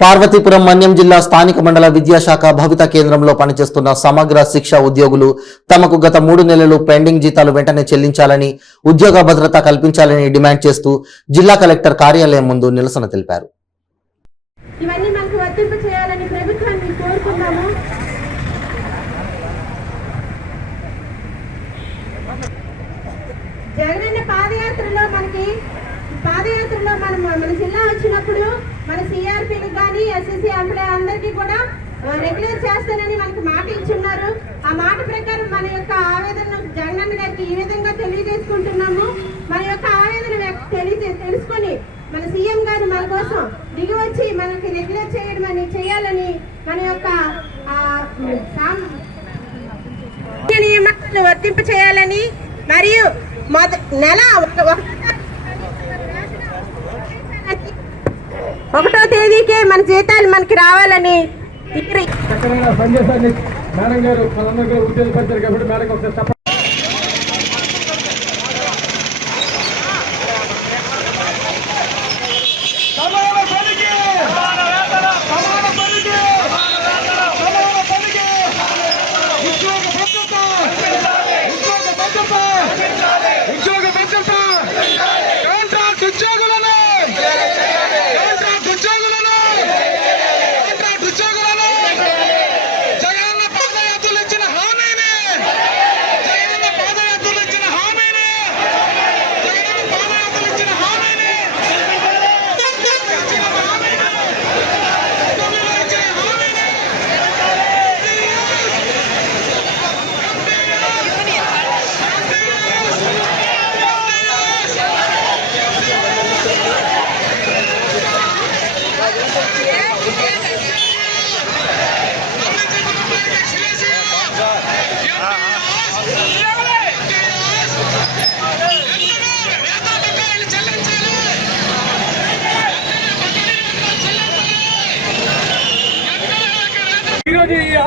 పార్వతీపురం మన్యం జిల్లా స్థానిక మండల విద్యాశాఖ భవిత కేంద్రంలో పనిచేస్తున్న సమగ్ర శిక్ష ఉద్యోగులు తమకు గత 3 నెలలు పెండింగ్ జీతాలు వెంటనే చెల్లించాలని, ఉద్యోగ భద్రత కల్పించాలని డిమాండ్ చేస్తూ జిల్లా కలెక్టర్ కార్యాలయం ముందు నిరసన తెలిపారు. ఇవన్నీ మనకు వర్తింప చేయాలని ప్రభుత్వాన్ని కోరుకున్నాము. జగనన్న పాదయాత్రలో మన జిల్లా వచ్చినప్పుడు మన సిఆర్పీలకు కానీ ఎస్ఎస్సీ ఎంప్లాయ్ అందరికీ కూడా రెగ్యులర్ చేస్తానని మనకు మాట ఇచ్చున్నారు. ఆ మాట ప్రకారం మన యొక్క ఆవేదన జగనన్న గారికి ఈ విధంగా తెలియజేసుకుంటున్నాము. మన యొక్క ఆవేదన తెలుసుకొని మన సీఎం గారు మన కోసం దిగి వచ్చి మనకి రెగ్యులర్ చేయాలని మన యొక్క నియమాలను వర్తింప చేయాలని, మరియు నెల 1వ తేదీకే మన జీతాలు మనకి రావాలని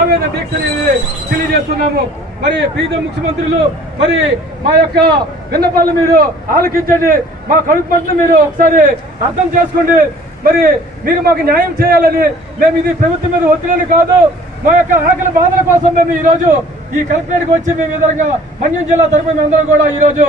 ఆవేదన దీక్షని తెలియజేస్తున్నాము. మరి ప్రీత ముఖ్యమంత్రులు, మరి మా యొక్క విన్నపాలను మీరు ఆలకించండి. మా కడుపు మంటలు మీరు ఒకసారి అర్థం చేసుకోండి. మరి మీరు మాకు న్యాయం చేయాలని, మేము ఇది ప్రభుత్వం మీద ఒత్తిడిని కాదు, మా యొక్క ఆకలి బాధల కోసం మేము ఈ రోజు ఈ కలెక్టరేట్కి వచ్చి మేము ఈ విధంగా మన్యం జిల్లా తరపున అందరం కూడా ఈ రోజు